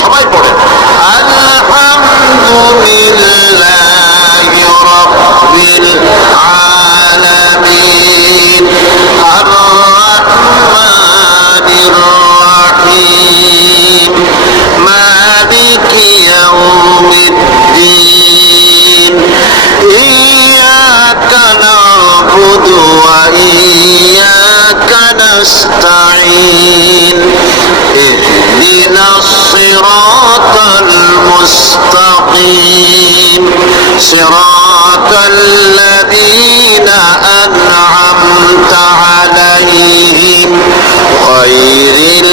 সবাই পড়েন আলহামদুলিল্লাহি রাব্বিল আলামিন আর রাহমানির রাহিম মালিকি ইয়াউমিদ্দিন ইয়্যাকা না'বুদু ওয়া ইয়্যাকা নাস্তাঈন ইহদিনাস সিরাতাল মুস্তাকিম সিরাতাল লাযীনা আন'আমতা আলাইহিম গায়রিল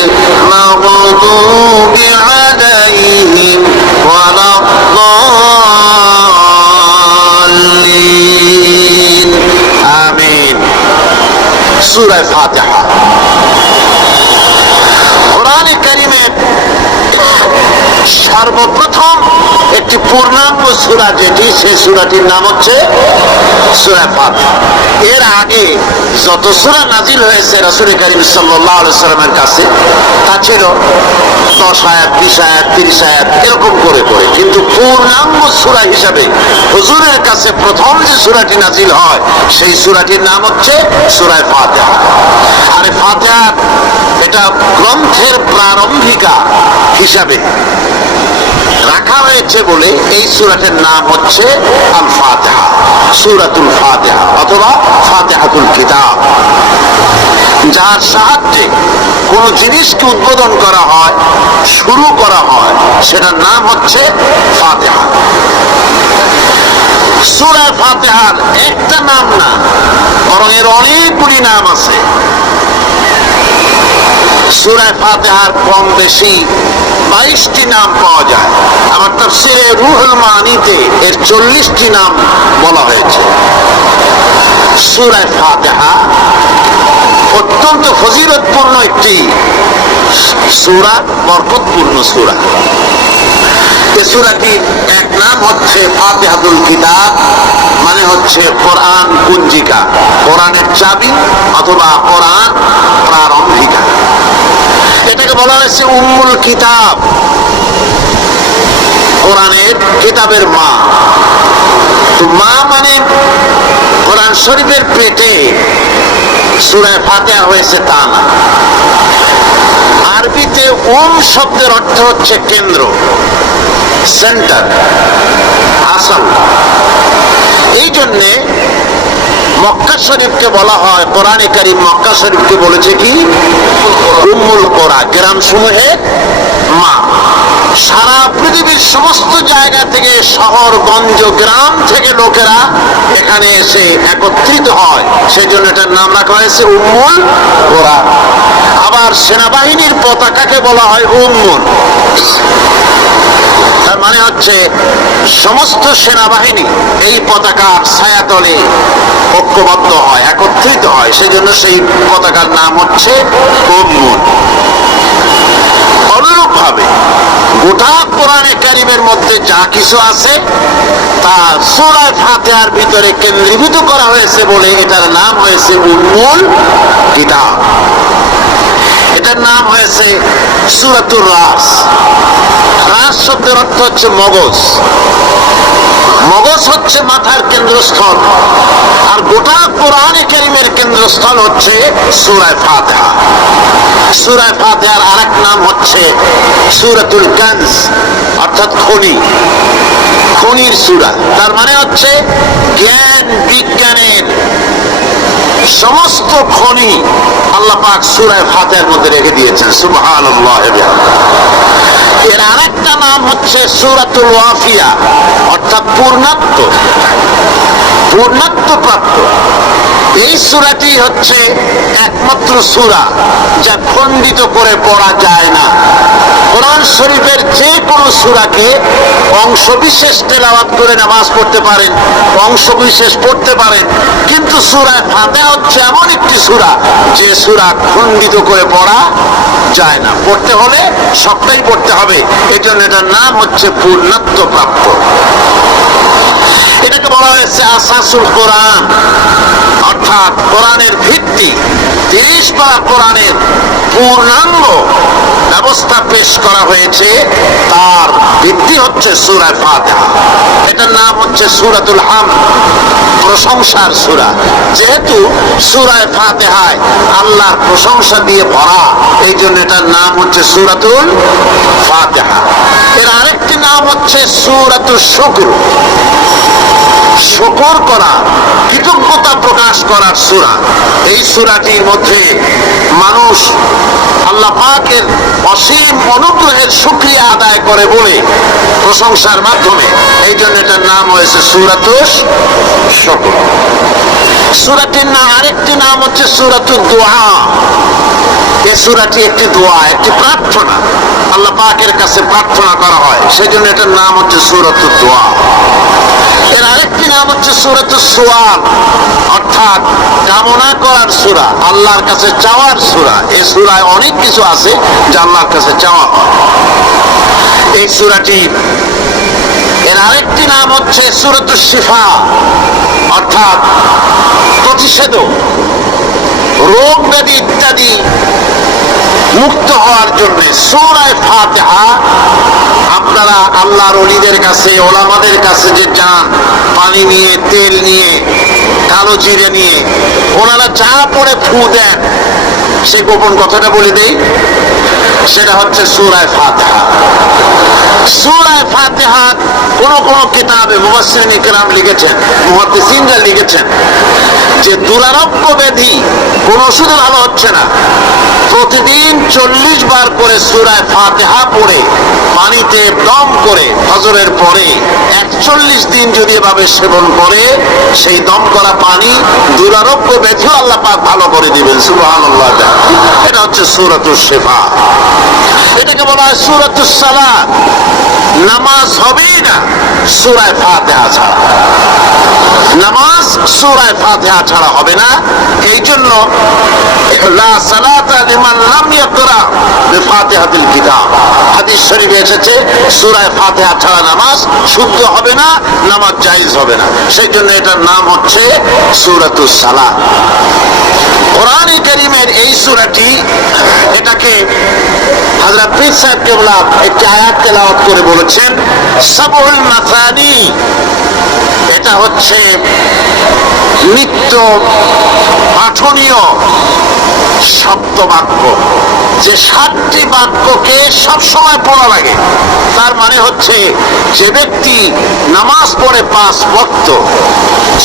মাগদুবি আলাইহিম ওয়ালাদ-দাল্লিন। আমিন। সূরা ফাতিহা কোরআনে কারীমের সর্বপ্রথম একটি পূর্ণাঙ্গ সূরা যেটি, সেই সূরাটির নাম হচ্ছে সূরা ফাতিহা। এর আগে যত সূরা নাজিল হয়েছে রাসূল কারীম সাল্লাল্লাহু আলাইহি ওয়াসাল্লামের কাছে তা ছিল 10 আয়াত, 20 আয়াত, 30 আয়াত এরকম করে করে, কিন্তু পূর্ণাঙ্গ সূরা হিসাবে হুজুরের কাছে প্রথম যে সূরাটি নাজিল হয় সেই সূরাটির নাম হচ্ছে সূরা ফাতিহা। আর ফাতিহা এটা গ্রন্থের প্রারম্ভিকা হিসাবে রাখা হয়েছে বলে এই সূরাটির নাম হচ্ছে আল ফাতিহা, সূরাতুল ফাতিহা অথবা ফাতিহাতুল কিতাব। যার সাহায্যে কোন জিনিসকে উদ্বোধন করা হয়, শুরু করা হয়, সেটার নাম হচ্ছে ফাতিহা। সূরা ফাতিহার একটা নাম না, বরং এর অনেকগুলি নাম আছে। সূরা ফাতিহার কম বেশি 22টি নাম পাওয়া যায়। আমার তাফসীরে রুহুল মানিতে এর 40টি নাম বলা হয়েছে। সূরা ফাতিহা অত্যন্ত ফজিলতপূর্ণ একটি সূরা, বরকতপূর্ণ সূরা। এই সূরাটির এক নাম হচ্ছে ফাতিহাতুল কিতাব, মানে হচ্ছে কোরআন কুঞ্জিকা, কোরআনের চাবি অথবা কোরআন প্রারম্ভিকা। এটাকে বলা হয়েছে উম্মুল কিতাব, কোরআনের কিতাবের মা। তো মা মানে কোরআন শরীফের পেটে সূরা ফাতিহা হয়েছে তা না। আরবিতে শব্দের অর্থ হচ্ছে কেন্দ্র, সেন্টার, আসল। এই জন্যে মক্কা শরীফকে বলা হয়, কোরআনে কারীম মক্কা শরীফকে বলেছে কি উম্মুল কোরা, গ্রাম সমূহের মা। সারা পৃথিবীর সমস্ত জায়গা থেকে, শহরগঞ্জ, গ্রাম থেকে লোকেরা এখানে এসে একত্রিত হয়, সেই জন্য এটার নাম রাখা হয়েছে উম্মুল কোরা। আবার সেনাবাহিনীর পতাকাকে বলা হয় উম্মুল, তার মানে হচ্ছে সমস্ত সেনাবাহিনী এই পতাকার ছায়াতলে ঐক্যবদ্ধ হয়, একত্রিত হয়, সেই জন্য সেই পতাকার নাম হচ্ছে উম্মুল। অনুরূপ ভাবে গোটা কোরআনে কারীমের মধ্যে যা কিছু আছে তা সূরা ফাতিহার ভিতরে কেন্দ্রীভূত করা হয়েছে বলে এটার নাম হয়েছে উম্মুল কিতাব। এটার নাম হয়েছে সূরাতুর রাস। রাস শব্দের অর্থ হচ্ছে মগজ। মগজ হচ্ছে মাথার কেন্দ্রস্থল, আর গোটা কোরআনে কারীমের কেন্দ্রস্থল হচ্ছে সূরা ফাতিহা। সূরা ফাতিহার আরেক নাম হচ্ছে সূরাতুল কানজ, অর্থাৎ খনি, খনির সূরা। তার মানে হচ্ছে জ্ঞান বিজ্ঞানের সমস্ত খনি আল্লাহ পাক সূরা ফাতিহার মধ্যে রেখে দিয়েছেন। সুবহানাল্লাহ। এর আরেকটা নাম হচ্ছে সূরাতুল ওয়াফিয়া, অর্থাৎ পূর্ণত্ব, পূর্ণত্ব প্রাপ্ত। এই সূরাটি হচ্ছে একমাত্র সূরা যা খণ্ডিত করে পড়া যায় না। কোরআন শরীফের যে কোনো সূরাকে অংশবিশেষ তেলাওয়াত করে নামাজ পড়তে পারেন, অংশবিশেষ পড়তে পারেন, কিন্তু সূরা ফাতিহা হচ্ছে এমন একটি সূরা যে সূরা খণ্ডিত করে পড়া যায় না। পড়তে হলে সবটাই পড়তে হবে, এই জন্য এটার নাম হচ্ছে পূর্ণত্ব প্রাপ্ত। এটাকে বলা হয়েছে আসাসুল কোরআন, অর্থাৎ কোরআনের ভিত্তি। 30 পারা কোরআনের পূর্ণাঙ্গ ব্যবস্থা পেশ করা হয়েছে, তার ভিত্তি হচ্ছে সূরা ফাতিহা। এটার নাম হচ্ছে সূরাতুল হামদ, প্রশংসার সূরা। যেহেতু সূরা ফাতিহায় আল্লাহর প্রশংসা দিয়ে ভরা, এই জন্য এটার নাম হচ্ছে সূরাতুল ফাতিহা। এর আরেকটি নাম হচ্ছে সূরাতুশ শুকর, শুকর করা, কৃতজ্ঞতা প্রকাশ করার সূরা। এই সূরাটির মধ্যে মানুষ আল্লাহ পাকের অসীম অনুগ্রহের শুকরিয়া আদায় করে বলে প্রশংসার মাধ্যমে, এই জন্য এটার নাম হয়েছে সূরাতুশ শুকর। সূরাটির নাম আরেকটি নাম হচ্ছে সূরাতুদ দুআ। এই সূরাটি একটি দোয়া, একটি প্রার্থনা, আল্লাহ পাকের কাছে প্রার্থনা করা হয়, সেজন্য এটার নাম হচ্ছে সূরাতুদ দুআ। এর আরেকটি নাম হচ্ছে সূরাতুস সুআল, অর্থাৎ কামনা করার সূরা, আল্লাহর কাছে চাওয়ার সূরা। এই সূরায় অনেক কিছু আছে যা আল্লাহর কাছে চাওয়া হয়। এই সূরাটি এর আরেকটি নাম হচ্ছে সূরাতুশ শিফা, অর্থাৎ প্রতিষেধক, রোগ ব্যাধি ইত্যাদি মুক্ত হওয়ার জন্য। সূরা ফাতিহা আপনারা আল্লাহর ওলিদের কাছে, ওলামাদের কাছে যে যান, পানি নিয়ে, তেল নিয়ে, কালো জিরে নিয়ে, ওনারা চা পরে ফু দেন, সেই গোপন কথাটা বলে দেই, সেটা হচ্ছে সূরা ফাতিহা। সূরা ফাতিহা কোন কোন কিতাবে মুফাসসিরিন ইকরাম লিখেছেন, মুহাদ্দিসিনরা লিখেছেন যে দুরারোগ্য ব্যাধি, কোন ওষুধে ভালো হচ্ছে না, প্রতিদিন 40 বার করে সূরা ফাতিহা পড়ে পানিতে দম করে ফজরের পরে 41 দিন যদি এভাবে সেবন করে, সেই দম করা পানি দুরারোগ্য ব্যাধিও আল্লাহ পাক ভালো করে দিবেন। সুবহানাল্লাহ। এটা হচ্ছে সূরাতুশ শিফা। এটাকে বলা হয় সূরাতুস সালাত। নামাজ হবেই না সূরা ফাতিহা ছাড়া, নামাজ সূরা ফাতিহা ছাড়া হবে না। এই জন্য লা সালাতা লিমান লাম ইয়াকরা বিফাতিহাতিল কিতাব, হাদিস শরীফে এসেছে সূরা ফাতিহা ছাড়া নামাজ শুদ্ধ হবে না, নামাজ জায়েজ হবে না। সেই জন্য এটার নাম হচ্ছে সূরাতুস সালাত। কোরআনে কারীমের এই সূরাটি, এটাকে হযরত পীর সাহেব কেবলা একটি আয়াত তেলাওয়াত করে বলেছেন, সাবউল মাসানি। এটা হচ্ছে নিত্য পাঠনীয় শব্দ বাক্য, যে 7টি বাক্যকে সবসময় পড়া লাগে। তার মানে হচ্ছে যে ব্যক্তি নামাজ পড়ে 5 ওয়াক্ত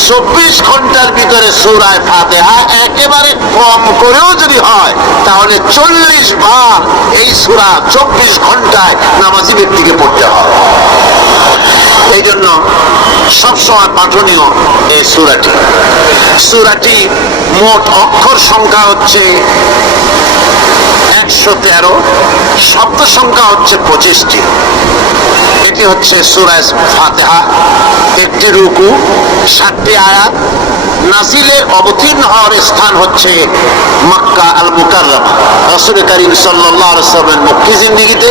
24 ঘন্টার ভিতরে সূরা ফাতিহা একেবারে কম করেও যদি হয়, তাহলে 40 বার এই সূরা 24 ঘন্টায় নামাজি ব্যক্তিকে পড়তে হয়। এই জন্য সবসময় পাঠনীয় এই সূরাটি। সূরাটি মোট অক্ষর সংখ্যা হচ্ছে 113, শব্দ সংখ্যা হচ্ছে 25টি। এটি হচ্ছে সূরা ফাতিহা। একটি রুকু, 7টি আয়াত। নাজিলের অবতীর্ণ হওয়ার স্থান হচ্ছে মক্কা আল মুকাররমা। রাসূল করিম সাল্লাল্লাহু আলাইহি ওয়াসাল্লামের মক্কি জিন্দেগিতে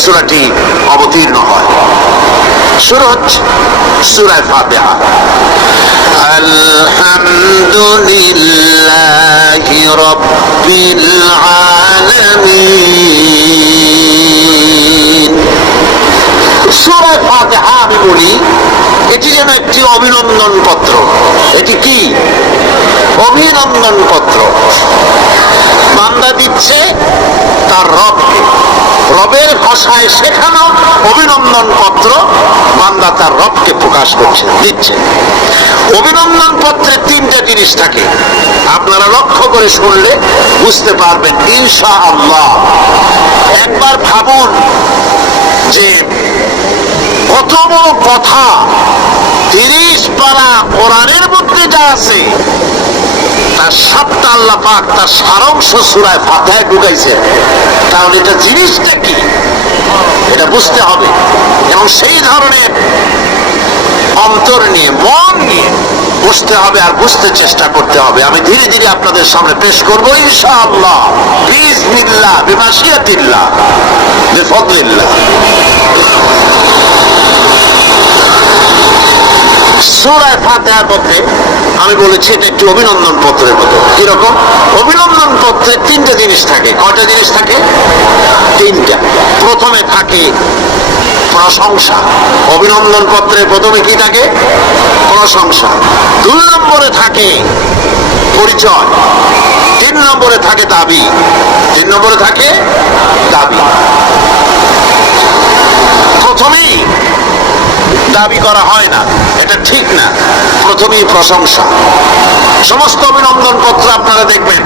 সূরাটি অবতীর্ণ হয়। শুরু হচ্ছে সূরা ফাতিহা। আলহামদুলিল্লাহি রাব্বিল আলামিন। সূরা ফাতিহা আমি বলি, এটি যেন একটি অভিনন্দন পত্র। এটি কি? অভিনন্দন পত্র। বান্দা দিচ্ছে তার রবকে, রবের ভাষায় শেখানো অভিনন্দন পত্র বান্দা তার রবকে প্রকাশ করছে, দিচ্ছে। অভিনন্দন পত্রে 3টা জিনিস থাকে, আপনারা লক্ষ্য করে শুনলে বুঝতে পারবেন ইনশাআল্লাহ। একবার ভাবুন যে কত বড় কথা 30 পারা কোরআনের মধ্যে যা আছে, তার 7টা আল্লাহ পাক তার সারাংশ সূরা ফাতিহায় ঢুকাইছে। তাহলে এটা জিনিসটা কি, এটা বুঝতে হবে, এবং সেই ধরনের অন্তর নিয়ে, মন নিয়ে বুঝতে হবে আর বুঝতে চেষ্টা করতে হবে। আমি ধীরে ধীরে আপনাদের সামনে পেশ করব ইনশাআল্লাহ, বিইজনিল্লাহ, বিমাশিয়াতিল্লাহ, বিফদলিল্লাহ। সূরা ফাতিহার মধ্যে আমি বলেছি এটা একটি অভিনন্দন পত্রের মতো। কিরকম? অভিনন্দন পত্রে তিনটা জিনিস থাকে। কয়টা জিনিস থাকে? তিনটা। প্রথমে থাকে প্রশংসা। অভিনন্দন পত্রের প্রথমে কি থাকে? প্রশংসা। 2 নম্বরে থাকে পরিচয়। 3 নম্বরে থাকে দাবি। 3 নম্বরে থাকে দাবি। প্রথমেই দাবি করা হয় না, এটা ঠিক না। প্রথমেই প্রশংসা। সমস্ত অভিনন্দন পত্র আপনারা দেখবেন,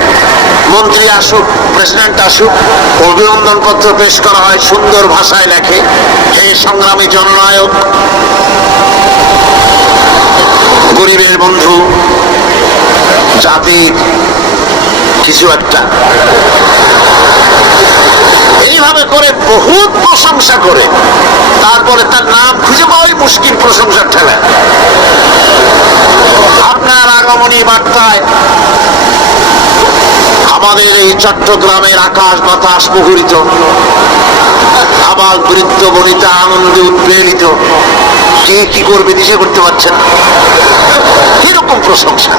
মন্ত্রী আসুক, প্রেসিডেন্ট আসুক, অভিনন্দন পত্র পেশ করা হয়, সুন্দর ভাষায় লেখে, হে সংগ্রামী জননায়ক, গরিবের বন্ধু, জাতির কিছু একটা, এইভাবে করে বহুত প্রশংসা করে তারপরে তার নাম খুঁজে পাওয়াই মুশকিল প্রশংসার ঠেলা। আপনার আগমনী বার্তায় আমাদের এই চট্টগ্রামের আকাশ বাতাস মুখরিত, আবার বৃদ্ধ বনিতা আনন্দে উদ্বেলিত। কে কি করবে দিশে করতে পারছেন। এরকম প্রশংসা।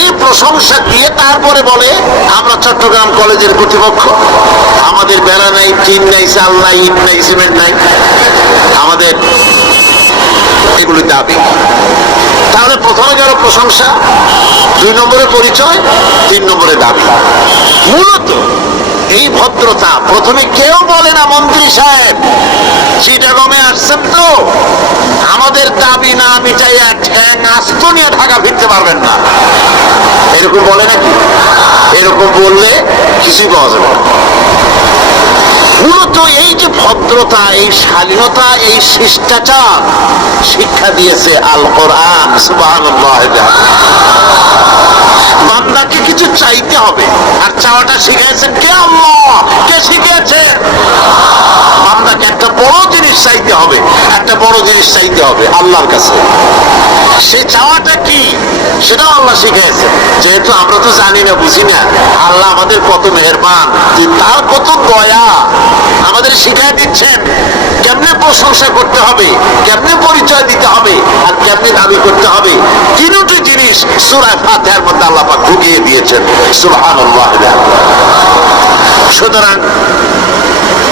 এই প্রশংসা দিয়ে তারপরে বলে আমরা চট্টগ্রাম কলেজের কর্তৃপক্ষ, আমাদের বেড়া নাই, টিন নাই, চাল নাই, ইট নাই, সিমেন্ট নাই, আমাদের এগুলি দাবি। তাহলে প্রথমে গেল প্রশংসা, 2 নম্বরে পরিচয়, 3 নম্বরে দাবি। মূলত এই ভদ্রতা প্রথমে কেউ বলে না, মন্ত্রী সাহেব চিটাগমে আসছেন তো, আমাদের দাবি না মিটাইয়া ঠ্যাং আস্ত নিয়ে ঢাকা ফিরতে পারবেন না, এরকম বলে নাকি? এরকম বললে কিছুই পাওয়া যাবে না। মূলত এই যে ভদ্রতা, এই শালীনতা, এই শিষ্টাচার শিক্ষা দিয়েছে আল কোরআন। সুবহানাল্লাহ। বান্দাকে কিছু চাইতে হবে, আর চাওয়াটা শিখিয়েছেন কে? আল্লাহ। কে শিখিয়েছে? বান্দাকে একটা বড় জিনিস চাইতে হবে, একটা বড় জিনিস চাইতে হবে আল্লাহর কাছে। সে চাওয়াটা কি সেটাও আল্লাহ শিখিয়েছে। যেহেতু আমরা তো জানি না, বুঝি না, আল্লাহ আমাদের কত মেহেরবান, তার কত দয়া, আমাদের শিখিয়ে দিচ্ছেন কেমনে প্রশংসা করতে হবে, কেমনে পরিচয় দিতে হবে, আর কেমনে দাবি করতে হবে। তিনটি জিনিস সূরা ফাতিহার মধ্যে আল্লাহ পাক ঢুকিয়ে দিয়েছেন। সুবহানাল্লাহ। সুতরাং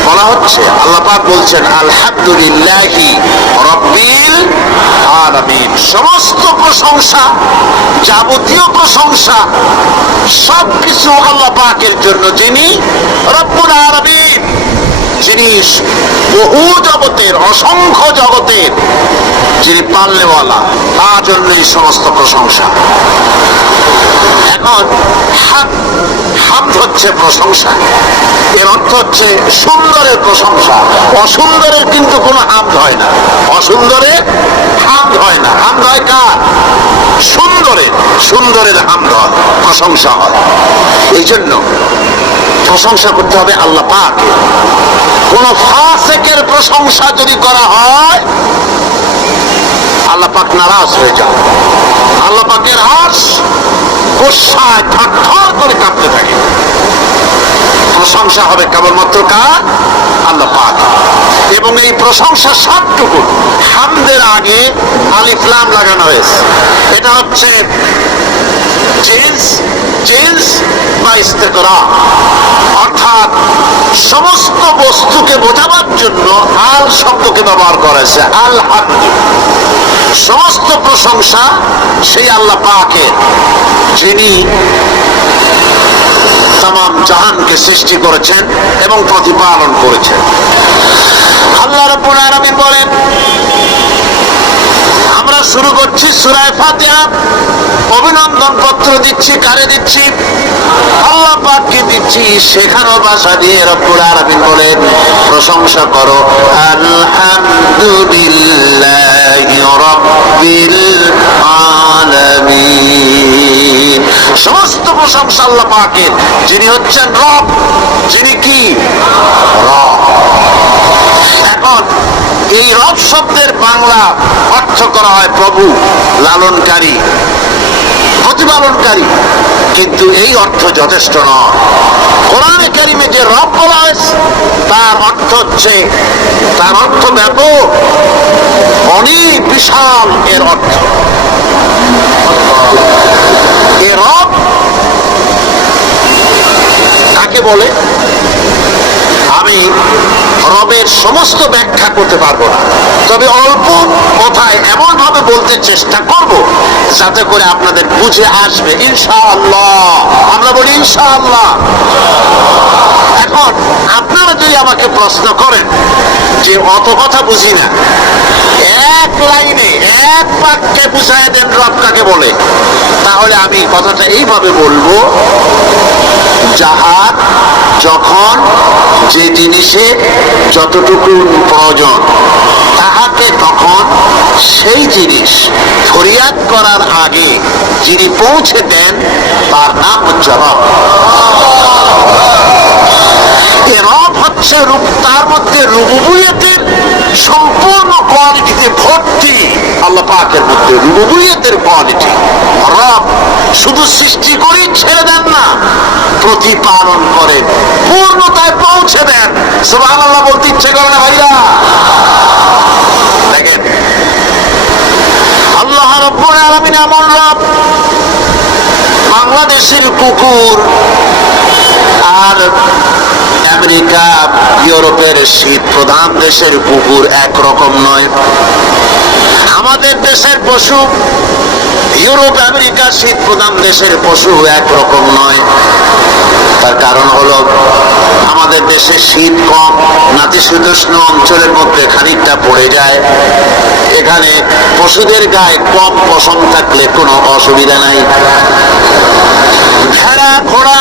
বলা হচ্ছে, আল্লাহ পাক বলছেন আলহামদুলিল্লাহি রাব্বিল আলামিন। সমস্ত প্রশংসা, যাবতীয় প্রশংসা সবকিছু আল্লাহ পাকের জন্য, যিনি রব্বুল আলামিন, যিনি বহু জগতের, অসংখ্য জগতের, যিনি পালনেওয়ালা, তার জন্যই সমস্ত প্রশংসা। এখন হামদ হচ্ছে প্রশংসা, এর অর্থ হচ্ছে সুন্দরের প্রশংসা। অসুন্দরের কিন্তু কোনো হামদ হয় না, অসুন্দরের হামদ হয় না। হামদ হয় কার? সুন্দরের। সুন্দরের হামদ হয়, প্রশংসা হয়। এই জন্য প্রশংসা করতে হবে আল্লাহ পাকের। কোন ফাসিকের প্রশংসা যদি করা হয়, আল্লাহ পাক নারাজ হয়ে যায়। আল্লাহ পাকের আরশ গোসায় থরথর করে কাঁপতে থাকে। প্রশংসা হবে কেবলমাত্র কার? আল্লাহ পাক। এবং এই প্রশংসা সবটুকু হামদের আগে আলিফ লাম লাগানো হয়েছে। এটা হচ্ছে জিন্স বা ইস্তেকরার, অর্থাৎ সমস্ত বস্তুকে বোঝাবার জন্য আল শব্দকে ব্যবহার করেছে। আলহামদুলিল্লাহ, সমস্ত প্রশংসা সেই আল্লাহ পাকের, যিনি তামাম জাহানকে সৃষ্টি করেছেন এবং প্রতিপালন করেছেন। আল্লাহ রাব্বুল আলামিন বলেন, আমরা শুরু করছি সূরা ফাতিহা, অভিনন্দন পত্র দিচ্ছি। কারে দিচ্ছি? আল্লাহ পাককে দিচ্ছি। শেখানো ভাষা দিয়ে রব্বুল আলামিন বলেন, প্রশংসা করো আলহামদুলিল্লাহি রাব্বিল আলামিন। সমস্ত প্রশংসা আল্লাহ পাকের, যিনি হচ্ছেন রব, যিনি কি? রব। এখন এই রব শব্দের বাংলা অর্থ করা হয় প্রভু, লালনকারী, প্রতিপালনকারী, কিন্তু এই অর্থ যথেষ্ট নয়। কোরআনে কারিমে যে রব বলা হয়েছে তার অর্থ হচ্ছে, তার অর্থ ব্যাপক, অনেক বিশাল এর অর্থ। এ রব কাকে বলে আমি রবের সমস্ত ব্যাখ্যা করতে পারবো না, তবে অল্প কথায় এমন ভাবে বলতে চেষ্টা করব যাতে করে আপনাদের বুঝে আসবে ইনশাআল্লাহ। আমরা বলি ইনশাআল্লাহ। এখন আপনারা যদি আমাকে প্রশ্ন করেন যে অত কথা বুঝি না, এক লাইনে এক বাক্যে বুঝাই দেন রব কাকে বলে, তাহলে আমি কথাটা এইভাবে বলবো, যাহার যখন যে জিনিসে যতটুকু প্রয়োজন তাহাকে তখন সেই জিনিস ফরিয়াদ করার আগে যিনি পৌঁছে দেন তার নাম হচ্ছে রব। রব হচ্ছে তার মধ্যে রুবুবিয়তের সম্পূর্ণ কোয়ালিটিতে ভর্তি। আল্লাহ পাকের মধ্যে রুবুবিয়তের কোয়ালিটি। রব শুধু সৃষ্টি করে ছেড়ে দেন না, প্রতিপালন করেন, পূর্ণতায় পৌঁছে দেন। সুবহানাল্লাহ বলতে ইচ্ছে করে না ভাইরা? দেখেন আল্লাহ রাব্বুল আলামিন এমন রব, বাংলাদেশের কুকুর আর আমেরিকা ইউরোপের শীত প্রধান দেশের কুকুর একরকম নয়। আমাদের দেশের পশু ইউরোপ আমেরিকা শীত প্রধান দেশের পশু একরকম নয়। তার কারণ হলো আমাদের দেশে শীত কম, নাতিশীতোষ্ণ অঞ্চলের মধ্যে খানিকটা পড়ে যায়। এখানে পশুদের গায়ে কম পশম থাকলে কোনো অসুবিধা নাই। ভেড়া, ঘোড়া,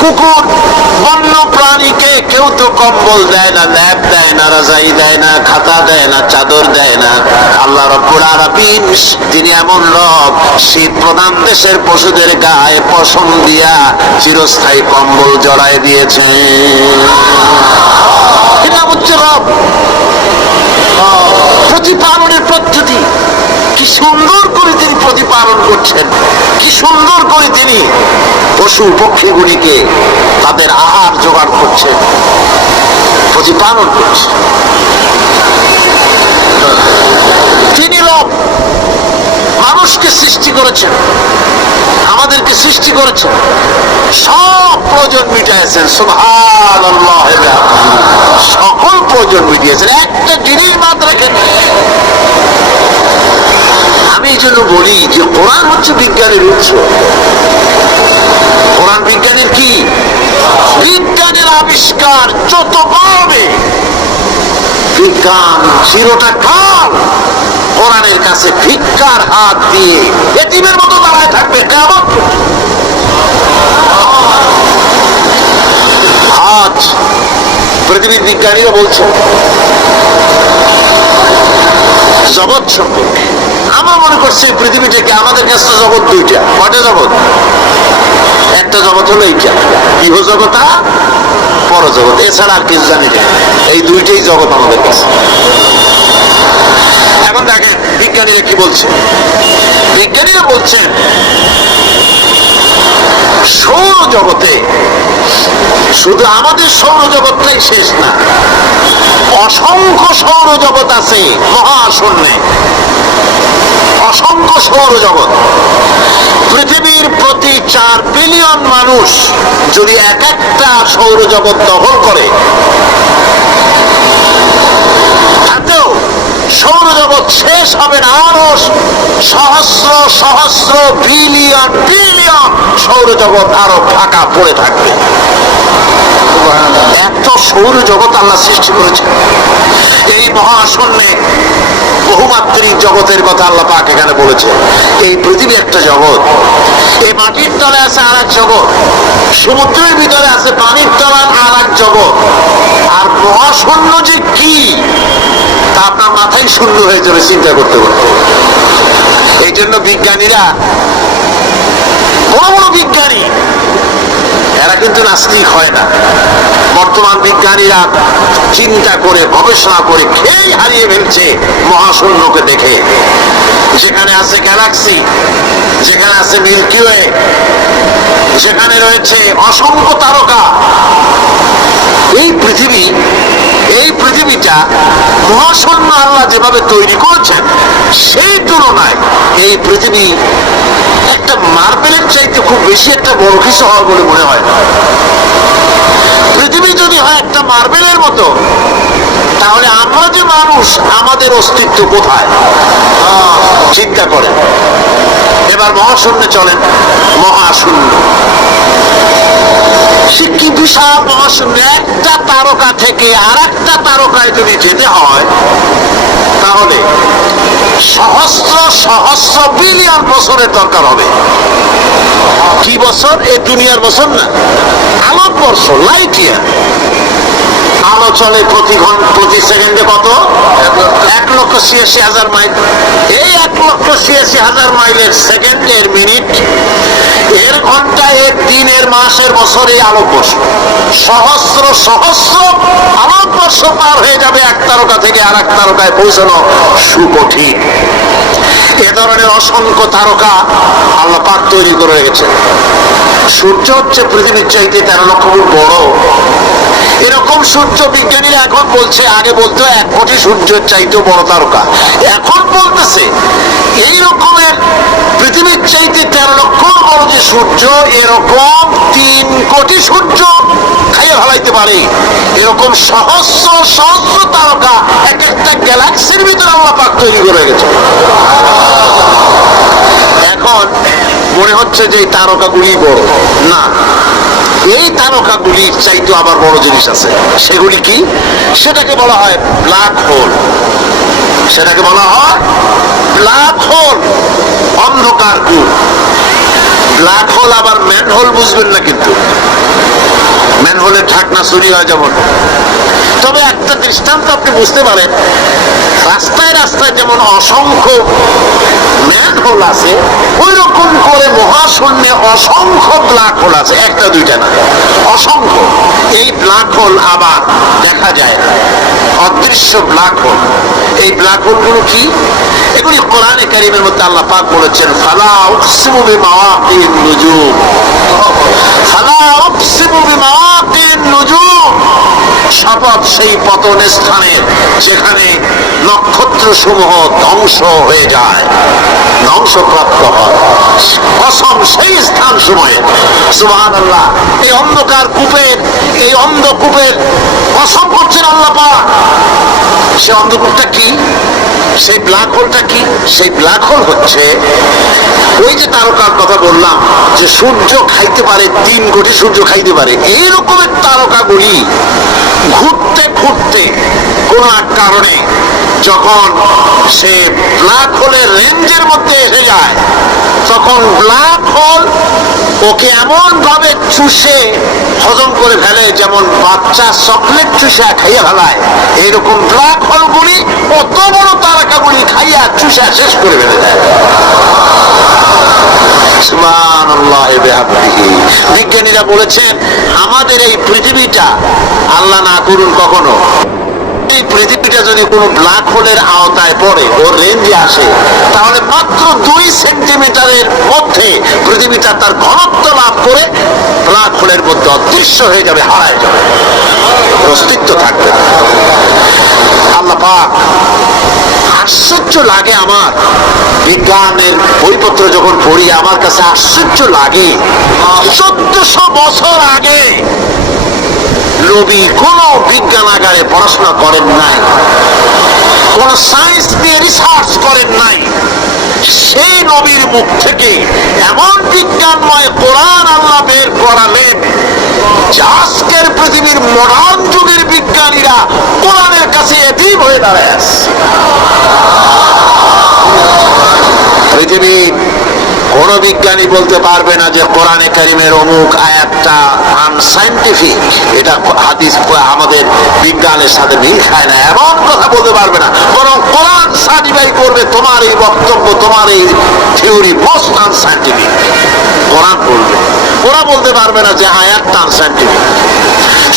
কুকুর, বন্য প্রাণীকে কেউ তো কম্বল দেয় না, ল্যাপ দেয় না, রাজাই দেয় না, খাতা দেয় না, চাদর দেয় না। আল্লাহ রাব্বুল আলামিন তিনি এমন রব, শীত প্রধান দেশের পশুদের গায়ে পশম দিয়া চিরস্থায়ী কম্বল জড়ায় দিয়েছেন। এটা হচ্ছে রব। প্রতিপালনের পদ্ধতি কি সুন্দর করে তিনি প্রতিপালন করছেন, কি সুন্দর করে তিনি পশু পক্ষীগুলিকে তাদের আহার জোগাড় করছেন, প্রতিপালন করছেন। তিনি রব, মানুষকে সৃষ্টি করেছেন, আমাদেরকে সৃষ্টি করেছেন, সব প্রয়োজন মিটাইছেন। সুবহানাল্লাহ, সকল প্রয়োজন মিটিয়েছেন, একটা জিনিস বাদ রেখে। আমি এই জন্য বলি যে কোরআন হচ্ছে বিজ্ঞানের উৎস। কোরআন বিজ্ঞানের কি? বিজ্ঞানের আবিষ্কার। যত বাড়বে বিজ্ঞান চিরটা কাল কোরআনের কাছে ভিক্ষার হাত দিয়ে এতিমের মতো দাঁড়ায় থাকবে কিয়ামত পর্যন্ত। আজ পৃথিবীর বিজ্ঞানীরা বলছেন জগৎ সম্পর্কে, আমরা মনে করছি পৃথিবীটাকে, আমাদের কাছে জগৎ দুইটা। কয়টা জগৎ? একটা জগৎ হলো এইটা, ইহজগৎ আর পরজগৎ, এছাড়া আর কিছু জানি না। এই দুইটাই জগৎ আমাদের কাছে। এখন দেখেন বিজ্ঞানীরা কি বলছে। বিজ্ঞানীরা বলছেন সৌরজগতে শুধু আমাদের সৌরজগৎটাই শেষ না, অসংখ্য সৌরজগৎ আছে মহাশূন্যে, অসংখ্য সৌরজগৎ। পৃথিবীর প্রতি 4 বিলিয়ন মানুষ যদি এক একটা সৌরজগৎ দখল করে, তাতেও সৌরজগৎ শেষ হবে না। আরো সহস্র সহস্র বিলিয়ন বিলিয়ন সৌরজগৎ আরো ফাঁকা পড়ে থাকবে। এত সৌরজগৎ আল্লাহ সৃষ্টি করেছে। এই মহাশূন্যে বহুমাত্রিক জগতের কথা আল্লাহ পাক এখানে বলেছে। এই পৃথিবী একটা জগৎ, এই মাটির তলে আছে আর এক জগৎ, সমুদ্রের ভিতরে আছে পানির তলার আর এক জগৎ। আর মহাশূন্য যে কি তা আপনার মাথায় শূন্য হয়ে যাবে চিন্তা করতে করতে। এই জন্য বিজ্ঞানীরা, বড় বড় বিজ্ঞানী এরা কিন্তু নাস্তিক হয় না। বর্তমান বিজ্ঞানীরা চিন্তা করে গবেষণা করে খেই হারিয়ে ফেলছে মহাশূন্যকে দেখে। যেখানে আছে গ্যালাক্সি, যেখানে আছে মিল্কি ওয়ে, যেখানে রয়েছে অসংখ্য তারকা, এই পৃথিবীটা মহাশূন্য আল্লাহ যেভাবে তৈরি করেছেন সেই তুলনায় এই পৃথিবী একটা মার্বেলের চাইতে খুব বেশি একটা বড় কিছু হওয়ার বলে মনে হয় না। পৃথিবী যদি হয় একটা মার্বেলের মতো, তাহলে আমরা যে মানুষ, আমাদের অস্তিত্ব কোথায়? চিন্তা করেন। এবার মহাশূন্যে চলেন। মহাশূন্য সে কি বিশাল মহাশূন্য! একটা তারকা থেকে আর একটা তারকায় যদি যেতে হয়, তাহলে সহস্র সহস্র বিলিয়ন বছরের দরকার হবে। কি বছর? এই দুনিয়ার বছর না, আলোকবর্ষ, লাইট ইয়ার। আলো চলে প্রতি সেকেন্ডে কত? 1,86,000 মাইল। এই 1,86,000 মাইলের সেকেন্ডের মিনিট, এর ঘন্টা, এর দিন, এর মাস, এর বছর, এই আলোকবর্ষ। সহস্র সহস্র আলোকবর্ষ পার হয়ে যাবে এক তারকা থেকে আর এক তারকায় পৌঁছানো সুকঠিন। এ ধরনের অসংখ্য তারকা আল্লাহ পাক তৈরি করে রেখেছেন। সূর্য হচ্ছে পৃথিবীর চাইতে 13 লক্ষ ফুট বড়। এরকম সূর্য বিজ্ঞানীরা এখন বলছে, আগে বলতো 1 কোটি সূর্যের চাইতেও বড় তারকা, এখন বলতেছে এই রকমের পৃথিবীর চাইতে 13 লক্ষ বড় যে সূর্য, এরকম 3 কোটি সূর্য খাইয়ে ফেলাইতে পারে। এরকম সহস্র সহস্র তারকা এক একটা গ্যালাক্সির ভিতরে আল্লাহ পাক তৈরি করে গেছে। এখন মনে হচ্ছে যে এই তারকাগুলি বড় না, এই তারকাগুলির চাইতে আবার বড় জিনিস আছে। সেগুলি কি? সেটাকে বলা হয় ব্ল্যাক হোল। সেটাকে বলা হয় ব্ল্যাক হোল, অন্ধকার কূপ। ব্ল্যাক হোল আবার ম্যানহোল বুঝবেন না, কিন্তু ম্যানহোলের ঢাকনা চুরি হয় যেমন। তবে একটা দৃষ্টান্ত আপনি বুঝতে পারেন, রাস্তায় রাস্তায় যেমন অসংখ্য ম্যানহোল আছে, ওই রকম করে মহাশূন্যে অসংখ্য ব্ল্যাক হোল আছে, একটা দুইটা না, অসংখ্য। এই ব্ল্যাক হোল আবার দেখা যায়, অদৃশ্য ব্ল্যাক হোল। এই ব্ল্যাক হোলগুলো কি? এগুলি কোরআনে কারীমের মধ্যে আল্লাহ পাক বলেছেন, ফালা উকসিমু বিমাওয়াকিন নুজুম, ফালা উকসিমু বিমাওয়াকিন নুজুম। শপথ সেই পতন স্থানের যেখানে নক্ষত্র সমূহ ধ্বংস হয়ে যায়, ধ্বংসপ্রাপ্ত হয়। কসম সেই স্থান সময়ে। সুবহানাল্লাহ। এই অন্ধকার কূপের, এই অন্ধকূপের কসম করছেন আল্লাহ পাক। সে অন্ধকূপটা কি? সেই ব্ল্যাক হোলটা কি? সেই ব্ল্যাক হোল হচ্ছে ওই যে তারকার কথা বললাম, যে সূর্য খাইতে পারে, 3 কোটি সূর্য খাইতে পারে, এই রকমের তারকাগুলি ঘুরতে ঘুরতে কোন এক কারণে যখন সে ব্ল্যাক হোলের রেঞ্জের মধ্যে এসে যায়, তখন ব্ল্যাক হোল ওকে এমন ভাবে চুষে হজম করে ফেলে, যেমন বাচ্চা চকলেট চুষা খাইয়া ফেলায়। এইরকম ব্ল্যাক হোলগুলি অত বড় তারকাগুলি খাইয়া চুষা শেষ করে ফেলে দেয়। বিজ্ঞানীরা বলেছেন, আমাদের এই পৃথিবীটা, আল্লাহ না করুন কখনো, এই পৃথিবীটা যদি কোনো ব্ল্যাক হোলের আওতায় পড়ে, ওর রেঞ্জে আসে, তাহলে মাত্র 2 সেন্টিমিটারের মধ্যে পৃথিবীটা তার ঘনত্ব লাভ করে ব্ল্যাক হোলের মধ্যে অদৃশ্য হয়ে যাবে, হারায় যাবে, অস্তিত্ব থাকবে না। আল্লাহ পাক, আশ্চর্য লাগে আমার, বিজ্ঞানের বইপত্র যখন পড়ি আমার কাছে আশ্চর্য লাগে। 1400 বছর আগে নবী কোন বিজ্ঞানাগারে পড়াশোনা করেন নাই, কোন সায়েন্স নিয়ে রিসার্চ করেন নাই। সেই নবীর মুখ থেকে এমন বিজ্ঞানময় কোরআন আল্লাহ বের করালেন, যে আজকের পৃথিবীর মডার্ন যুগের বিজ্ঞানীরা কোরআনের কাছে এতিম হয়ে দাঁড়ায় আছে। পৃথিবীর কোন বিজ্ঞানী বলতে পারবে না যে কোরআনে কারীমের অমুক আয়াতটা আনসাইন্টিফিক, এটা হাদিস আমাদের বিজ্ঞানের সাথে মিল খায় না, এমন কথা বলতে পারবে না। বরং কোরআন সার্টিফাই করবে তোমার এই বক্তব্য, তোমার এই থিওরি মোস্ট আনসাইন্টিফিক। কোরআন বলবে, ওরা বলতে পারবে না যে আয়াতটা আনসাইন্টিফিক।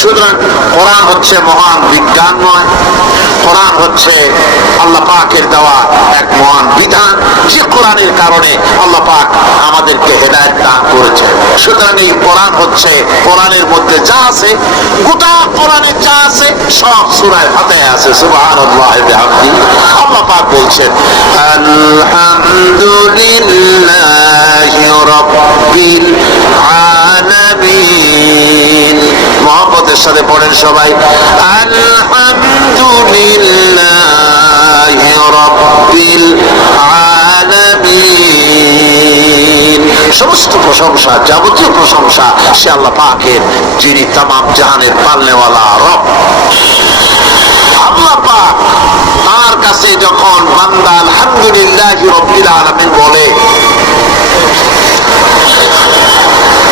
সুতরাং কোরআন হচ্ছে মহান বিজ্ঞানময়, কোরআন হচ্ছে আল্লাহ পাকের দেওয়া এক মহান বিধান, যে কোরআনের কারণে আল্লাহ পাক আমাদেরকে হেদায়েত দান করেছে। সুতরাং এই কোরআন হচ্ছে, কোরআনের মধ্যে যা আছে, গোটা কোরআনে যা আছে সব সূরা ফাতিহায় আছে। সুবহানাল্লাহ বিহামদি। আল্লাহ পাক বলছেন আলহামদুলিল্লাহি রাব্বিল আলামিন। মুহাব্বতের সাথে পড়েন সবাই, আলহামদুলিল্লাহি রাব্বিল আলামিন। সমস্ত প্রশংসা, যাবতীয় প্রশংসা সে আল্লাহ পাকের, যিনি তামাম জাহানের পালনেওয়ালা রব। আল্লাহ পাক তার কাছে যখন বান্দা আলহামদুলিল্লাহি রাব্বিল আলামিন বলে,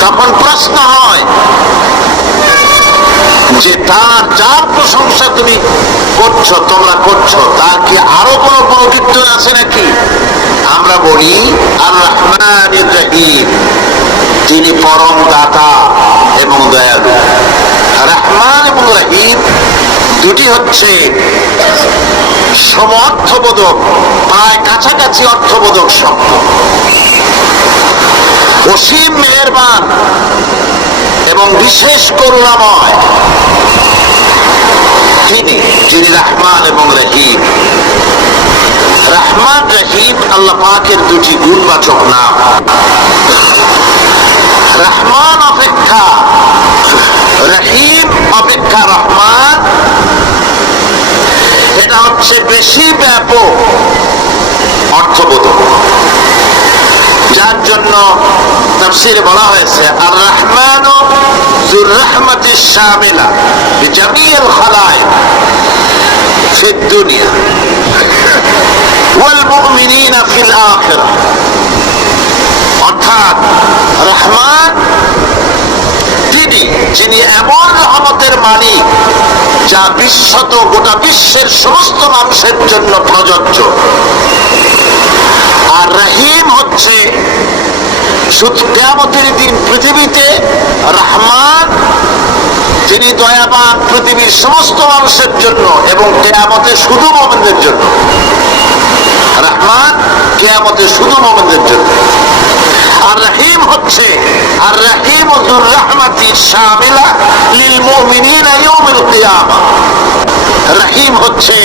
তখন প্রশ্ন হয় যে তার যার প্রশংসা তুমি করছো, তোমরা করছো, তার কি আরো কোনো কীর্তন আছে নাকি? আমরা বলি আর রহমানির রহিম, তিনি পরম দাতা এবং দয়ালু। রহমান এবং রহিম দুটি হচ্ছে সমঅর্থবোধক, প্রায় কাছাকাছি অর্থবোধক শব্দ। অসীম মেহেরবান এবং বিশেষ করুণাময় তিনি, যিনি রহমান এবং রহিম। রহমান রহিম আল্লাহ পাকের দুটি গুণবাচক নাম। রহমান অপেক্ষা রহিম অপেক্ষা রহমান, এটা হচ্ছে বেশি ব্যাপক অর্থবোধক, যার জন্য তাফসীরে বলা হয়েছে আর রহমানু যুর রাহমাতিশ শামিলা লিজামিল খালায়েক ফিদ দুনিয়া ওয়াল মুমিনিনা ফিল আখিরাহ। অর্থাৎ রহমান তিনি, যিনি এমন রহমতের মালিক যা বিশ্বত গোটা বিশ্বের সমস্ত মানুষের জন্য প্রযোজ্য। আর রহিম হচ্ছে শুধু কিয়ামতের দিন পৃথিবীতে রহমান, যিনি দয়াবান পৃথিবীর সমস্ত মানুষের জন্য এবং কিয়ামতে শুধু মুমিনদের জন্য। রহমান কিয়ামতে শুধু মুমিনদের জন্য। আর রহিম হচ্ছে আর রহিম যুর রাহমাতি শামিলা লিল মুমিনিনা ইয়াউমিল কিয়ামা। রহিম হচ্ছে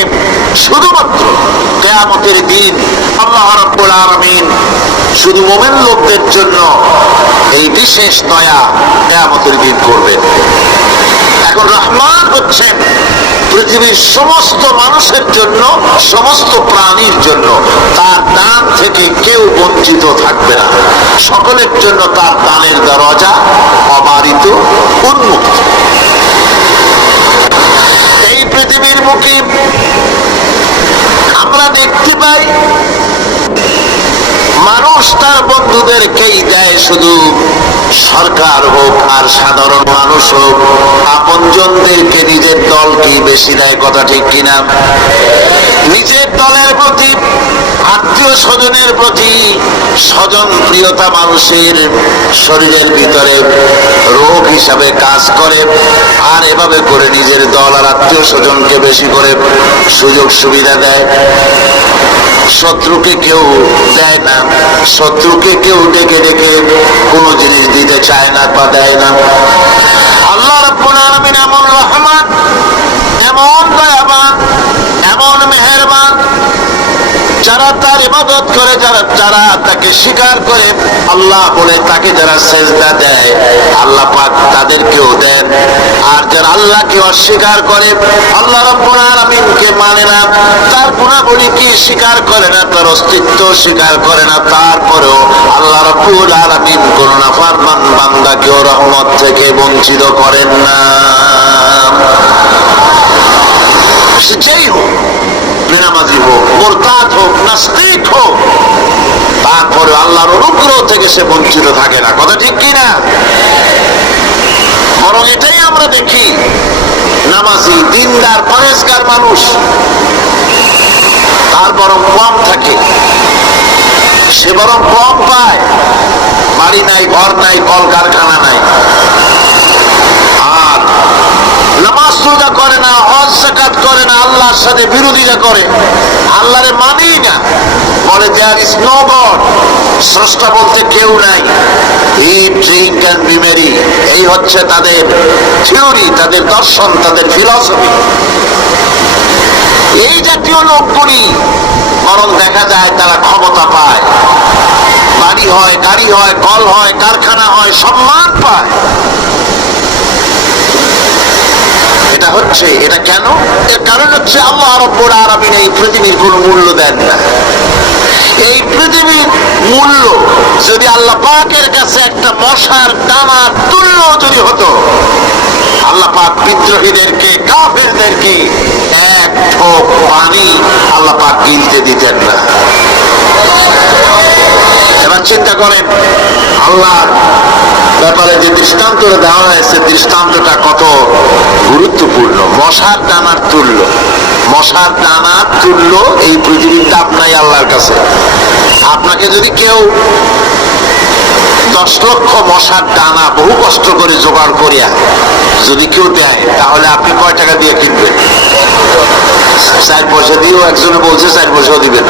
শুধুমাত্র কিয়ামতের দিন আল্লাহ রাব্বুল আলামিন শুধু মুমিন লোকদের জন্য এই বিশেষ দয়া কিয়ামতের দিন করবেন। এখন রহমান হচ্ছেন পৃথিবীর সমস্ত মানুষের জন্য, সমস্ত প্রাণীর জন্য। তার দান থেকে কেউ বঞ্চিত থাকবে না, সকলের জন্য তার দানের দরজা অবারিত, উন্মুক্ত। এই পৃথিবীর মুখে আমরা দেখতে পাই মানুষ তার বন্ধুদেরকেই দেয়, শুধু সরকার হোক আর সাধারণ মানুষ হোক, আপনজনদেরকে নিজের দলকেই বেশি দেয়। কথা ঠিক কিনা? নিজের দলের প্রতি, আত্মীয় স্বজনের প্রতি স্বজন প্রিয়তা মানুষের শরীরের ভিতরে রোগ হিসাবে কাজ করে, আর এভাবে করে নিজের দল আর আত্মীয় স্বজনকে বেশি করে সুযোগ সুবিধা দেয়। শত্রুকে কেউ দেয় না, শত্রুকে কেউ ডেকে ডেকে কোনো জিনিস দিতে চায় না বা দেয় না। আল্লাহ রাব্বুল আলামিন এমন রহমান, এমন দয়াবান, এমন মেহেরবান, যারা তার ইবাদত করে, যারা তাকে স্বীকার করে, আল্লাহ বলে তাকে যারা সেজদা দেয়, আল্লাহ পাক তাদেরকেও দেন। আর যারা আল্লাহকে অস্বীকার করে, আল্লাহ রাব্বুল আলামিনকে মানে না, তার গুণাবলীকে স্বীকার করে না, তার অস্তিত্ব স্বীকার করে না, তারপরেও আল্লাহ রাব্বুল আলামিন কোন নাফরমান বান্দাকেও রহমত থেকে বঞ্চিত করেন না। যেই হোক, বেনামাজি হোক, মুরতাদ হোক, নাস্তিক হোক, তারপরে আল্লাহর অনুগ্রহ থেকে সে বঞ্চিত থাকে না। কথা ঠিক কিনা? বরং এটাই আমরা দেখি, নামাজি, দিনদার, পরেশগার মানুষ তার বরং কম থাকে, সে বরং কম পায়। বাড়ি নাই, ঘর নাই, কলকারখানা নাই, আর নামাজ রোজা করে না, হজ যাকাত করে না, আল্লাহর সাথে বিরোধিতা করে, আল্লাহরে মানেই না, বলে দেয়ার ইজ নো গড, স্রষ্টা বলতে কেউ নাই, ইট ড্রিঙ্ক এন্ড বি মেরি, এই হচ্ছে তাদের থিওরি, তাদের দর্শন, তাদের ফিলসফি। এই জাতীয় লোকগুলি বরং দেখা যায় তারা ক্ষমতা পায়, বাড়ি হয়, গাড়ি হয়, কল হয়, কারখানা হয়, সম্মান পায়। এটা হচ্ছে, এটা কেন? এর কারণ হচ্ছে আল্লাহ রাব্বুল আলামিন এই পৃথিবীর কোনো মূল্য দেন না। এই পৃথিবীর মূল্য যদি আল্লাহ পাকের কাছে একটা মশার দানার তুল্য যদি হতো, আল্লাহ পাক বিদ্রোহীদেরকে, কাফেরদেরকে এক ঢোক পানি আল্লাহ পাক গিলতে দিতেন না। এবার চিন্তা করেন, আল্লাহর ব্যাপারে যে দৃষ্টান্ত দেওয়া হয়েছে, দৃষ্টান্তটা কত গুরুত্বপূর্ণ। মশার দানার তুল্য, মশার দানার তুল্য এই পৃথিবীর দাম নাই আল্লাহর কাছে। আপনাকে যদি কেউ 10 লক্ষ মশার দানা বহু কষ্ট করে জোগাড় করিয়া যদি কেউ দেয়, তাহলে আপনি কয় টাকা দিয়ে কিনবেন? 4 পয়সা দিয়েও, একজনে বলছে 4 পয়সাও দিবেন।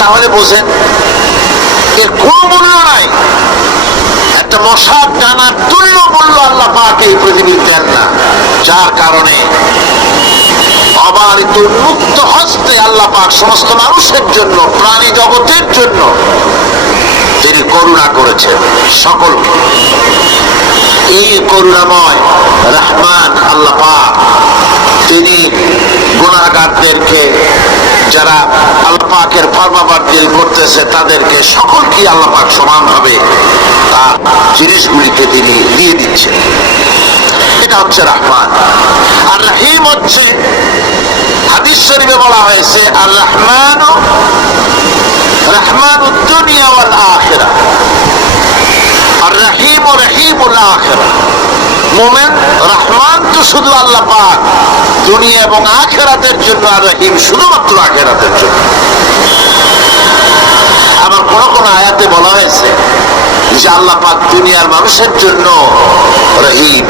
তাহলে বোঝেন এর কোনো মূল্য নাই। একটা মশার দানার তুল্য মূল্য আল্লাহ পাক এই পৃথিবীর দেন না, যার কারণে অবারিত মুক্ত হস্তে আল্লাহ পাক সমস্ত মানুষের জন্য, প্রাণী জগতের জন্য তিনি করুণা করেছেন সকলকে। এই করুণাময় রহমান আল্লাহ পাক তিনি গুনাহগারদেরকে, যারা আল্লাহ পাকের ফরমাবরদি করতেছে, তাদেরকে সকলকে আল্লাহ পাক সমানভাবে তার জিনিসগুলিকে তিনি দিয়ে দিচ্ছেন। এটা হচ্ছে রহমান। আর রহিম হচ্ছে, হাদিস শরীফে বলা হয়েছে, আর রহমান রহমানুদ দুনিয়া ওয়াল আখিরাহ, আর রহিম রহিমুল আখিরাহ। মুমিন রহমান তো শুধু আল্লাহ পাক দুনিয়া এবং আখিরাতের জন্য, আর রহিম শুধুমাত্র আখিরাতের জন্য। আবার কোন কোন আয়াতে বলা হয়েছে যে আল্লাহ পাক দুনিয়ার মানুষের জন্য রহিম।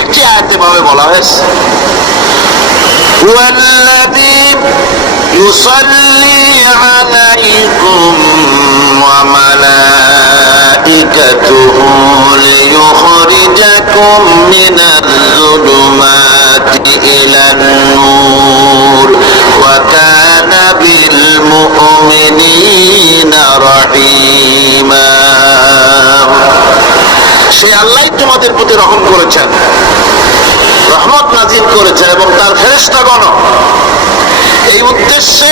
একটি আয়াতে ভাবে বলা হয়েছে, ওয়াল্লাযী ইউসাল্লি আলাইকুম ওয়া মালাইকাতুহু লিয়ুখরিজাকুম মিনাল যুলুমাতি ইলান নূর ওয়া কানা বিল মুমিনিনা রহিমা। সে আল্লাহ তোমাদের প্রতি রহম করেছেন, রহমত নাজিল করেছেন, এবং তার ফেরেশতাগণ এই উদ্দেশ্যে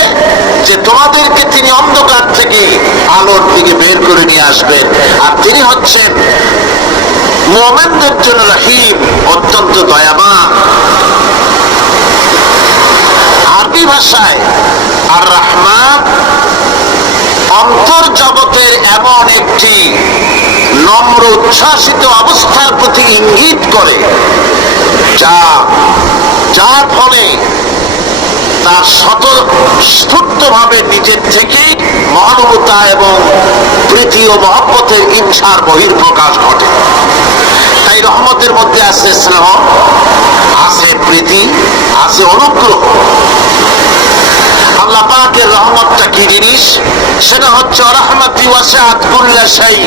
যে তোমাদেরকে তিনি অন্ধকার থেকে আলোর দিকে বের করে নিয়ে আসবেন। আর তিনি হচ্ছেন মুমিনদের জন্য রহিম, অত্যন্ত দয়াবান। আরবি ভাষায় আর রহমান অন্তর জগতের এমন একটি নম্র উচ্ছ্বাসিত অবস্থার প্রতি ইঙ্গিত করে, যার ফলে তার স্বতঃস্ফূর্তভাবে নিজের থেকেই মহানুভবতা এবং প্রীতি ও মহব্বতের হিংসার বহির্প্রকাশ ঘটে। তাই রহমতের মধ্যে আছে স্নেহ, আছে প্রীতি, আছে অনুগ্রহ। আল্লাহ পাকের রহমতটা কি জিনিস? সেটা হচ্ছে রাহমাতি ওয়াসিআত কুল্লা শাই।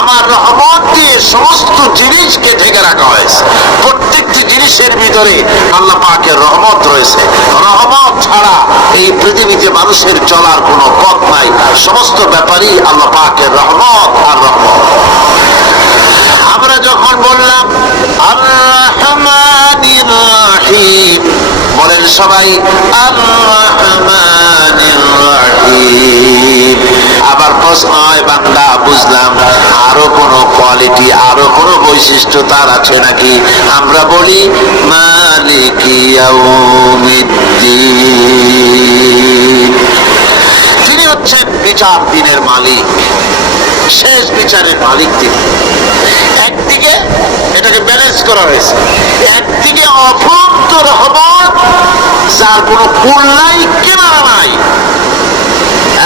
আমার রহমত দিয়ে সমস্ত জিনিসকে ঢেকে রাখা হয়েছে। প্রত্যেকটি জিনিসের ভিতরে আল্লাহ পাকের রহমত রয়েছে। রহমত ছাড়া এই পৃথিবীতে মানুষের চলার কোনো পথ নাই। সমস্ত ব্যাপারই আল্লাহ পাকের রহমত আর রহমত। আমরা যখন বললাম আর রহমানির রহিম, বলেন সবাই আর রহমানির রহিম। আবার প্রশ্ন হয়, বান্দা বুঝলাম, আরো কোনো কোয়ালিটি, আরো কোনো বৈশিষ্ট্য তার আছে নাকি? আমরা বলি মালিকি ইয়াউমিদ্দিন। তিনি হচ্ছেন বিচার দিনের মালিক, শেষ বিচারের মালিক তিনি। একদিকে এটাকে ব্যালেন্স করা হয়েছে, একদিকে অফুরন্ত রহমত, যার কোনো কুল নাই, কিনারা নাই।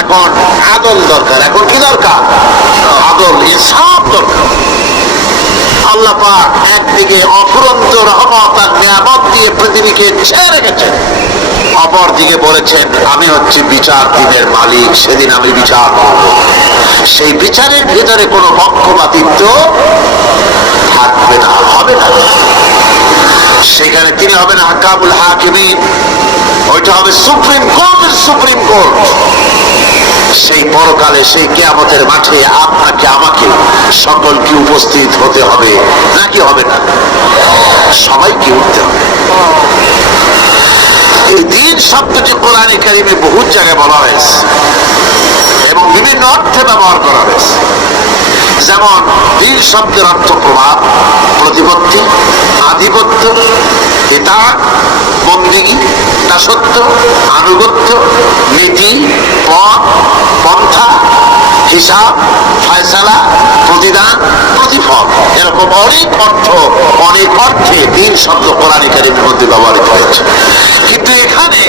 এখন আদল দরকার। এখন কি দরকার? আদল, ইনসাফ দরকার। আল্লাহ পাক একদিকে অফুরন্ত রহমত আর নিয়ামত দিয়ে পৃথিবীকে ছেড়ে রেখেছেন, অপরদিকে বলেছেন আমি হচ্ছি বিচার দিনের মালিক, সেদিন আমি বিচার করব। সেই বিচারের ভিতরে কোনো পক্ষপাতিত্ব থাকবে না, হবে না। সেখানে তিনি হবেন হাকামুল হাকিমিন, ওইটা হবে সুপ্রিম কোর্টের সুপ্রিম কোর্ট। সেই পরকালে, সেই কিয়ামতের মাঠে আপনাকে আমাকে সকলকে উপস্থিত হতে হবে, নাকি হবে না? সবাইকে উঠতে হবে। এই দিন শব্দটি কোরআনে কারিমে বহু জায়গায় বলা হয়েছে এবং বিভিন্ন অর্থে ব্যবহার করা হয়েছে। যেমন দিন শব্দের অর্থ প্রভাব, প্রতিপত্তি, আধিপত্য, ইতাআত, বন্দেগী, দাসত্ব, আনুগত্য, নীতি, পথ, পন্থা, হিসাব, ফয়সালা, প্রতিদান, প্রতিফল, এরকম অনেক অর্থ, অনেক অর্থে দিন শব্দ কোরআনে কারিমের মধ্যে ব্যবহৃত হয়েছে। কিন্তু এখানে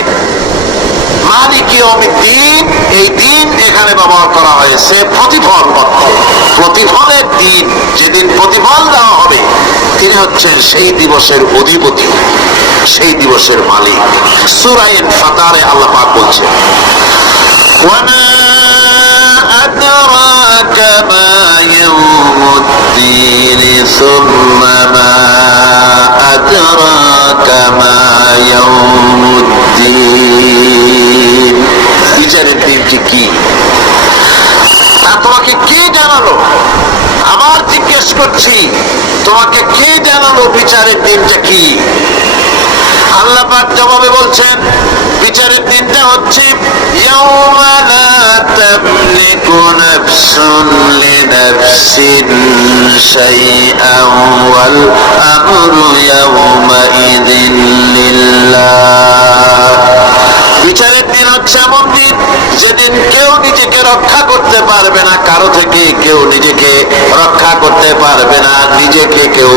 মালিক ইয়াউমিদ্দিন, এই দিন এখানে ব্যবহার করা হয়েছে প্রতিফল অর্থে। প্রতিফলের দিন, যেদিন প্রতিফল দেওয়া হবে, তিনি হচ্ছেন সেই দিবসের অধিপতি, সেই দিবসের মালিক। সূরা ফাতিরে আল্লাহ পাক বলছেন ওয়ামা আদরাকা মা ইয়াউমুদ্দিন সুম্মা মা আদরাকা মা ইয়াউমুদ্দিন। বিচারের দিনটি কি তা তোমাকে কে জানালো? আবার জিজ্ঞেস করছি, তোমাকে কে জানালো বিচারের দিনটা কি? আল্লাহ পাক জবাবে বলছেন বিচারের দিনটা হচ্ছে ইয়াউমা লা তামলিকু নাফসুন লিনাফসিন শাইআন ওয়াল আমরু ইয়াউমাইযিন লিল্লাহ। বিচারের দিন হচ্ছে এমন দিন যেদিন কেউ নিজেকে রক্ষা করতে পারবে না, কারো থেকে কেউ নিজেকে রক্ষা করতে পারবে না, নিজেকে কেউ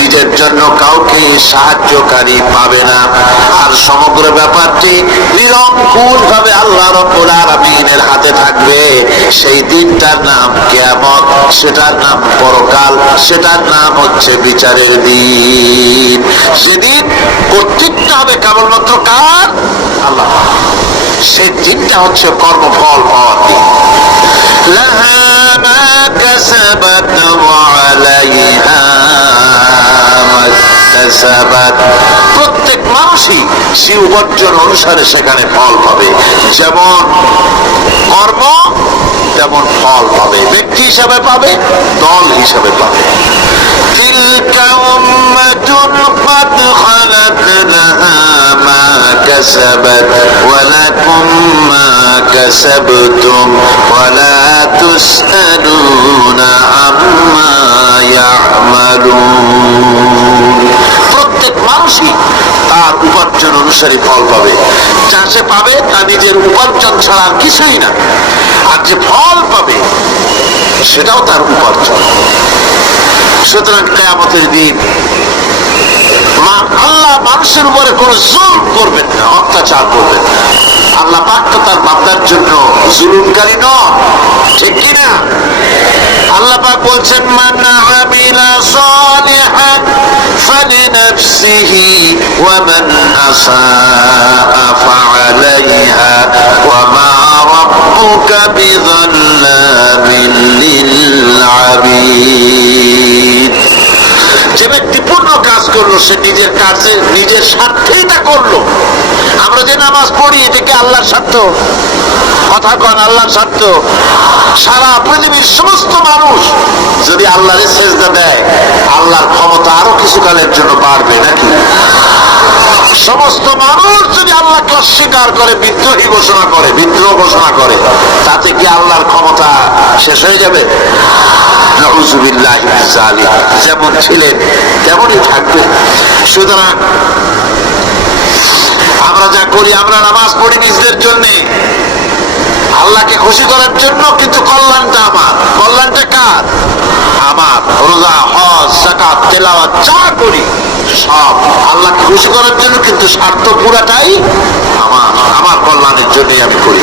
নিজের জন্য কাউকে সাহায্যকারী পাবে না। আর সমগ্র ব্যাপারটি নিরঙ্কুশ ভাবে আল্লাহ রাব্বুল আলামিনের হাতে থাকবে। সেই দিনটার নাম কিয়ামত, সেটার নাম পরকাল, সেটার নাম হচ্ছে বিচারের দিন। সেদিন কর্তৃত্ব হবে কেবলমাত্র কার? আল্লাহ। সেই দিনটা হচ্ছে কর্মফল পাওয়ার দিন। লাহা মা কাসাবাত ওয়া আলাইহা মা কাসাবাত। প্রত্যেক মানুষই সে উপার্জন অনুসারে সেখানে ফল পাবে। যেমন কর্ম তেমন ফল পাবে, ব্যক্তি হিসাবে পাবে, দল হিসাবে পাবে। তিলকা উম্মাতুন ক্বাদ খালাত লাহা মা কাসাবাত ওয়া লাকুম মা কাসাবতুম ওয়া লা তুসআলুনা আম্মা ইয়া'মালুন। প্রত্যেক মানুষই তার উপার্জন অনুসারে ফল পাবে। যা সে পাবে তা নিজের উপার্জন ছাড়া আর কিছুই না। আর যে ফল পাবে সেটাও তার উপার্জন। সুতরাং কিয়ামতের দিন আল্লাহ মানুষের উপরে কোন জুলুম করবেন না, অত্যাচার করবেন না। আল্লাহ পাক তো তার বান্দার জন্য জুলুমকারী নন, ঠিক কিনা? আল্লাহ পাক বলছেন মান আমিলা সালিহান ফালিনাফসিহি ওয়া মান আসাআ ফাআলাইহা ওয়া মা রাব্বুকা বিযাল্লামিন লিল আবিদ। যে ব্যক্তি পূর্ণ কাজ করলো সে নিজের কাজে নিজের স্বার্থেই তা করলো। আমরা যে নামাজ পড়ি এটা কি আল্লাহর স্বার্থ? কথা কন, আল্লাহর স্বার্থ? সারা পৃথিবীর সমস্ত মানুষ যদি আল্লাহর সেজদা দেয়, আল্লাহর ক্ষমতা আরো কিছুকালের জন্য বাড়বে, নাকি? সমস্ত মানুষ যদি আল্লাহকে অস্বীকার করে, বিদ্রোহী ঘোষণা করে, বিদ্রোহ ঘোষণা করে, তাতে কি আল্লাহর ক্ষমতা শেষ হয়ে যাবে? নাউযুবিল্লাহি মিন যালিক। যেমন ছিলেন তেমনই থাকবে। সুতরাং আমরা যা করি, আমরা নামাজ পড়ি নিজেদের জন্য, আল্লাহকে খুশি করার জন্য, কিন্তু কল্যাণটা আমার। কল্যাণটা কার? আমার। রোজা, হজ, নামাজ যাকাত তেলাওয়াত যা করি সব আল্লাহকে খুশি করার জন্য, কিন্তু স্বার্থ পুরাটাই আমার কল্যাণের জন্যই আমি করি।